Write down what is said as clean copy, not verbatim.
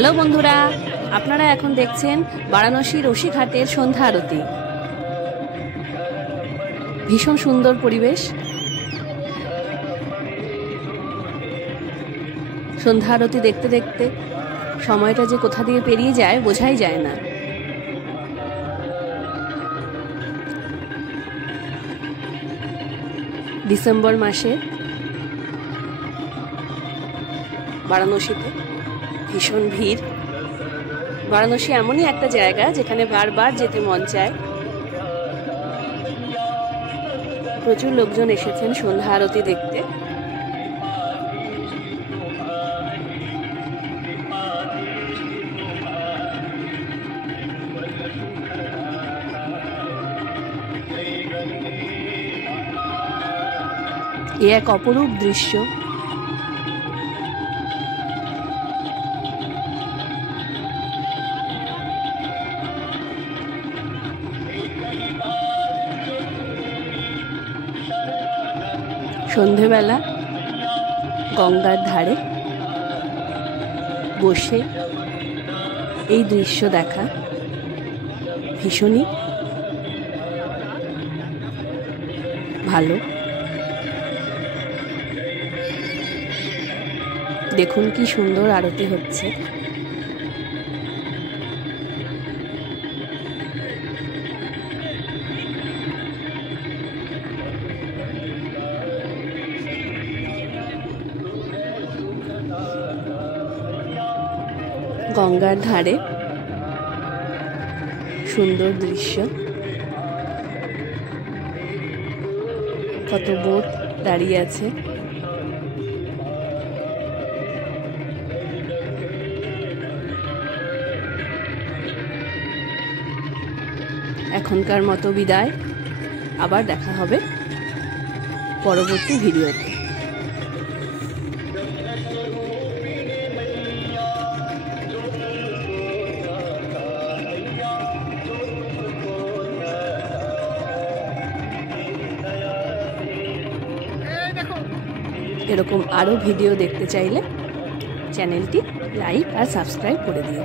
হ্যালো বন্ধুরা, আপনারা এখন দেখছেন বারাণসী রশিঘাটের সন্ধ্যা আরতি। ভীষণ সুন্দর পরিবেশ। সন্ধ্যা আরতি দেখতে দেখতে সময়টা যে কোথা দিয়ে পেরিয়ে যায় বোঝাই যায় না। ডিসেম্বর মাসে বারাণসীতে ভীষণ ভিড়। বারাণসী এমনই একটা জায়গা যেখানে বারবার যেতে মন চায়। প্রচুর লোকজন এসেছেন সন্ধ্যা আরতি দেখতে। এ এক অপরূপ দৃশ্য। সন্ধেবেলা গঙ্গার ধারে বসে এই দৃশ্য দেখা ভীষণই ভালো। দেখুন কি সুন্দর আরতি হচ্ছে। গঙ্গার ধারে সুন্দর দৃশ্য। কত বোট দাঁড়িয়ে আছে। এখনকার মতো বিদায়। আবার দেখা হবে পরবর্তী ভিডিওতে। এরকম আরও ভিডিও দেখতে চাইলে চ্যানেলটি লাইক আর সাবস্ক্রাইব করে দিও।